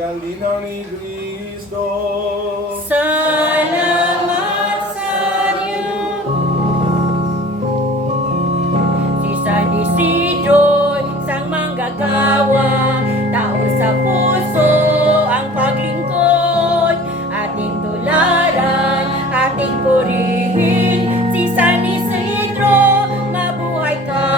kalinaw ni Kristo. Salamat sa iyo. Si San Isidro, isang manggagawa, tao sa puso ang paglingkod, ating tularan, ating purihin. Si San Isidro, mabuhay ka.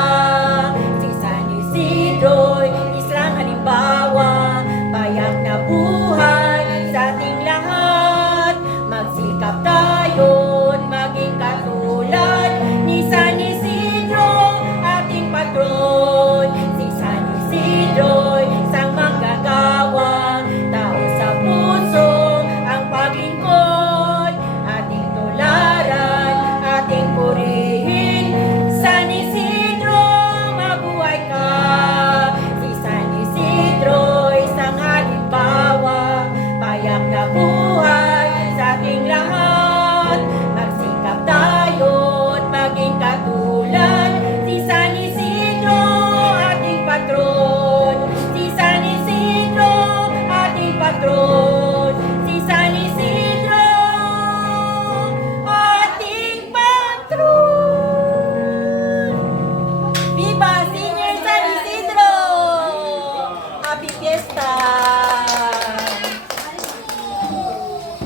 Si San Isidro, isang halimbawa, payak na buhay sa ating lahat. Magsikap tayo't maging katulad ni San Isidro, ating patron. Si San Isidro, isang manggagawa, tao sa puso ang paglingkod, ating tularan, ating purihin. San Isidro, mabuhay ka. Si San Isidro, isang halimbawa, payak na buhay sa ating lahat. Magsikap tayo't maging katulad si San Isidro, ating patron. Si San Isidro, ating patron. Si San Isidro, ating patron. Viva Senior San Isidro! Happy Fiesta!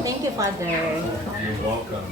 Thank you, Father. You're welcome.